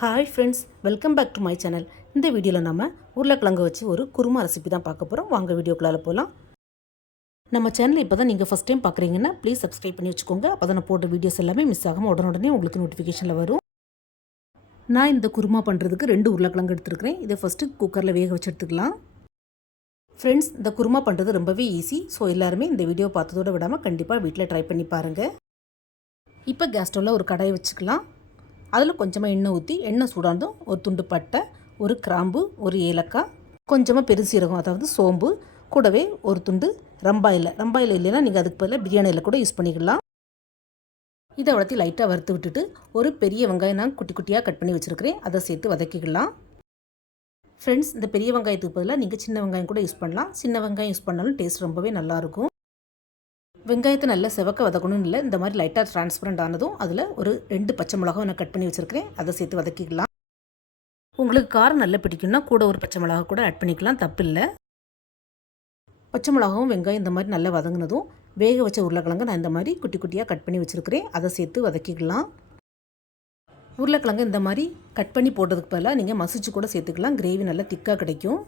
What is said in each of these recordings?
Hi friends, welcome back to my channel. இந்த வீடியோவில் நம்ம உருளைக்கிழங்கு வச்சு ஒரு குருமா ரெசிபி தான் பார்க்க போகிறோம். வாங்க வீடியோக்குள்ளால போகலாம். நம்ம சேனல் இப்போ தான் நீங்கள் ஃபஸ்ட் டைம் பார்க்குறீங்கன்னா ப்ளீஸ் சப்ஸ்கிரைப் பண்ணி வச்சுக்கோங்க. அப்போ தான் நான் போட்ட வீடியோஸ் எல்லாமே மிஸ் ஆகாமல் உடனே உங்களுக்கு நோட்டிஃபிகேஷனில் வரும். நான் இந்த குருமா பண்ணுறதுக்கு 2 உருளைக்கிழங்கு எடுத்துருக்கிறேன். இதை ஃபஸ்ட்டு குக்கரில் வேக வச்சு எடுத்துக்கலாம். ஃப்ரெண்ட்ஸ், இந்த குருமா பண்ணுறது ரொம்பவே ஈஸி. ஸோ எல்லாருமே இந்த வீடியோ பார்த்ததோடு விடாமல் கண்டிப்பாக வீட்டில் ட்ரை பண்ணி பாருங்கள். இப்போ கேஸ் ஸ்டவ்வில் ஒரு கடாயை வச்சுக்கலாம். அதில் கொஞ்சமாக எண்ணெய் ஊற்றி எண்ணெய் சூடானதும் ஒரு துண்டு பட்டை, ஒரு கிராம்பு, ஒரு ஏலக்காய், கொஞ்சமாக பெருசீரகம் அதாவது சோம்பு, கூடவே ஒரு துண்டு ரம்பாயில் இல்லைன்னா நீங்கள் அதுக்கு பதிலாக பிரியாணியில் கூட யூஸ் பண்ணிக்கலாம். இதை வளர்த்தி லைட்டாக வறுத்து விட்டுட்டு ஒரு பெரிய வெங்காயம் நான் குட்டி குட்டியாக கட் பண்ணி வச்சுருக்கிறேன். அதை சேர்த்து வதக்கிக்கலாம். ஃப்ரெண்ட்ஸ், இந்த பெரிய வெங்காயத்துக்கு பதிலாக நீங்கள் சின்ன வெங்காயம் கூட யூஸ் பண்ணலாம். சின்ன வெங்காயம் யூஸ் பண்ணாலும் டேஸ்ட் ரொம்பவே நல்லாயிருக்கும். வெங்காயத்தை நல்லா செவக்க வதக்கணும்னு இல்லை, இந்த மாதிரி லைட்டாக ட்ரான்ஸ்பரண்ட் ஆனதும் அதில் ஒரு 2 பச்சை மிளகாய் நான் கட் பண்ணி வச்சுருக்கிறேன். அதை சேர்த்து வதக்கிக்கலாம். உங்களுக்கு காரம் நல்லா பிடிக்கும்னா கூட ஒரு பச்சை மிளகா கூட ஆட் பண்ணிக்கலாம், தப்பில்லை. பச்சை மிளகாவும் வெங்காயம் இந்த மாதிரி நல்லா வதங்கினதும் வேக வச்ச உருளைக்கிழங்கு நான் இந்த மாதிரி குட்டி குட்டியாக கட் பண்ணி வச்சுருக்கிறேன். அதை சேர்த்து வதக்கிக்கலாம். உருளைக்கிழங்கு இந்த மாதிரி கட் பண்ணி போட்டதுக்கு பதிலாக நீங்கள் மசிச்சு கூட சேர்த்துக்கலாம். கிரேவி நல்லா திக்காக கிடைக்கும்.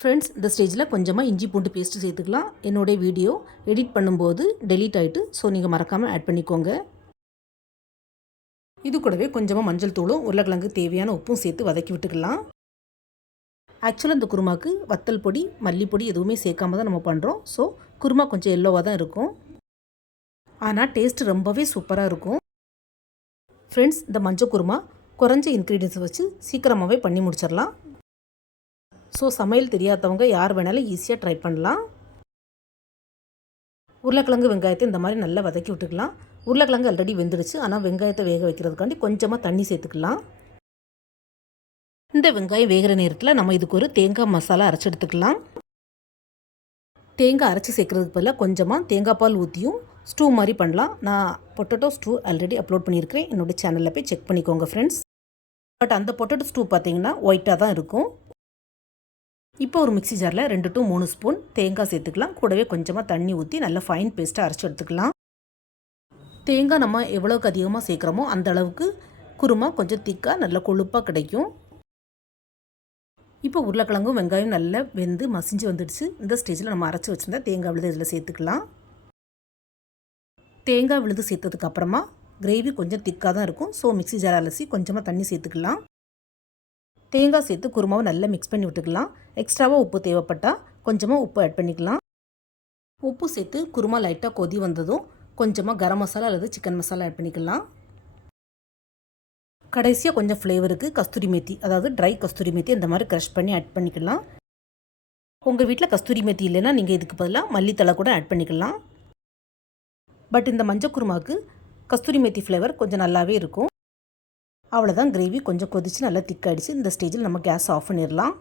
ஃப்ரெண்ட்ஸ், இந்த ஸ்டேஜில் கொஞ்சமாக இஞ்சி பூண்டு பேஸ்ட்டு சேர்த்துக்கலாம். என்னுடைய வீடியோ எடிட் பண்ணும்போது டெலீட் ஆகிட்டு, ஸோ நீங்கள் மறக்காமல் ஆட் பண்ணிக்கோங்க. இது கூடவே கொஞ்சமாக மஞ்சள் தூளும் உருளைக்கிழங்கு தேவையான உப்பும் சேர்த்து வதக்கி விட்டுக்கலாம். ஆக்சுவலாக இந்த குருமாவுக்கு வத்தல் பொடி, மல்லிப்பொடி எதுவுமே சேர்க்காம தான் நம்ம பண்ணுறோம். ஸோ குருமா கொஞ்சம் எல்லோவாக தான் இருக்கும், ஆனால் டேஸ்ட்டு ரொம்பவே சூப்பராக இருக்கும். ஃப்ரெண்ட்ஸ், இந்த மஞ்சள் குருமா குறைஞ்ச இன்க்ரீடியன்ஸை வச்சு சீக்கிரமாகவே பண்ணி முடிச்சிடலாம். ஸோ சமையல் தெரியாதவங்க யார் வேணாலும் ஈஸியாக ட்ரை பண்ணலாம். உருளைக்கிழங்கு வெங்காயத்தை இந்த மாதிரி நல்லா வதக்கி விட்டுக்கலாம். உருளைக்கிழங்கு ஆல்ரெடி வெந்துடுச்சு, ஆனால் வெங்காயத்தை வேக வைக்கிறதுக்காண்டி கொஞ்சமாக தண்ணி சேர்த்துக்கலாம். இந்த வெங்காயம் வேகிற நேரத்தில் நம்ம இதுக்கு ஒரு தேங்காய் மசாலா அரைச்சி எடுத்துக்கலாம். தேங்காய் அரைச்சி சேர்க்குறதுக்கு பதிலாக கொஞ்சமாக தேங்காய் பால் ஊற்றியும் ஸ்டூ மாதிரி பண்ணலாம். நான் பொட்டேட்டோ ஸ்டூ ஆல்ரெடி அப்லோட் பண்ணியிருக்கிறேன். என்னோடய சேனலில் போய் செக் பண்ணிக்கோங்க ஃப்ரெண்ட்ஸ். பட் அந்த பொட்டேட்டோ ஸ்டூ பார்த்திங்கன்னா ஒயிட்டாக தான் இருக்கும். இப்போ ஒரு மிக்ஸி ஜாரில் 2 to 3 ஸ்பூன் தேங்காய் சேர்த்துக்கலாம். கூடவே கொஞ்சமாக தண்ணி ஊற்றி நல்லா ஃபைன் பேஸ்ட்டாக அரைச்சி எடுத்துக்கலாம். தேங்காய் நம்ம எவ்வளோக்கு அதிகமாக சேர்க்குறோமோ அந்த அளவுக்கு குருமா கொஞ்சம் திக்காக நல்ல கொழுப்பாக கிடைக்கும். இப்போ உருளைக்கிழங்கும் வெங்காயம் நல்லா வெந்து மசிஞ்சு வந்துடுச்சு. இந்த ஸ்டேஜில் நம்ம அரைச்சி வச்சுருந்தா தேங்காய் விழுது இதில் சேர்த்துக்கலாம். தேங்காய் விழுது சேர்த்ததுக்கு அப்புறமா கிரேவி கொஞ்சம் திக்காக தான் இருக்கும். ஸோ மிக்ஸி ஜார் அலசி கொஞ்சமாக தண்ணி சேர்த்துக்கலாம். தேங்காய் சேர்த்து குருமாவை நல்லா மிக்ஸ் பண்ணி விட்டுக்கலாம். எக்ஸ்ட்ராவாக உப்பு தேவைப்பட்டால் கொஞ்சமாக உப்பு ஆட் பண்ணிக்கலாம். உப்பு சேர்த்து குருமா லைட்டாக கொதி வந்ததும் கொஞ்சமாக கரம் மசாலா அல்லது சிக்கன் மசாலா ஆட் பண்ணிக்கலாம். கடைசியாக கொஞ்சம் ஃப்ளேவருக்கு கஸ்தூரி மேத்தி, அதாவது ட்ரை கஸ்தூரி மேத்தி இந்த மாதிரி க்ரஷ் பண்ணி ஆட் பண்ணிக்கலாம். உங்கள் வீட்டில் கஸ்தூரி மேத்தி இல்லைன்னா நீங்கள் இதுக்கு பதிலாக மல்லித்தலை கூட ஆட் பண்ணிக்கலாம். பட் இந்த மஞ்சள் குருமாவுக்கு கஸ்தூரி மேத்தி ஃப்ளேவர் கொஞ்சம் நல்லாவே இருக்கும். அவ்வளோதான், கிரேவி கொஞ்சம் கொதிச்சு நல்லா திக்காயிடுச்சு. இந்த ஸ்டேஜில் நம்ம கேஸ் ஆஃப் பண்ணிடலாம்.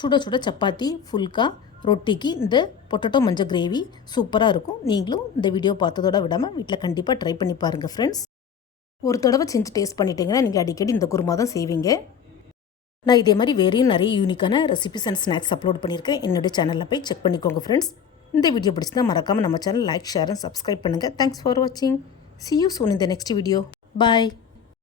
சுட சுட சப்பாத்தி, ஃபுல்கா, ரொட்டிக்கு இந்த பொட்டேட்டோ மஞ்சள் கிரேவி சூப்பராக இருக்கும். நீங்களும் இந்த வீடியோ பார்த்ததோட விடாமல் வீட்டில் கண்டிப்பாக ட்ரை பண்ணி பாருங்கள் ஃப்ரெண்ட்ஸ். ஒரு தடவை செஞ்சு டேஸ்ட் பண்ணிட்டீங்கன்னா நீங்கள் அடிக்கடி இந்த குருமா தான் செய்வீங்க. நான் இதே மாதிரி வேறையும் நிறைய யூனிக்கான ரெசிபிஸ் அண்ட் ஸ்நாக்ஸ் அப்லோட் பண்ணியிருக்கேன். என்னோடய சேனலில் போய் செக் பண்ணிக்கோங்க ஃப்ரெண்ட்ஸ். இந்த வீடியோ பிடிச்சிருந்தா மறக்காமல் நம்ம channel like, share and subscribe பண்ணுங்கள். தேங்க்ஸ் ஃபார் வாட்சிங். See you soon in the next video. Bye.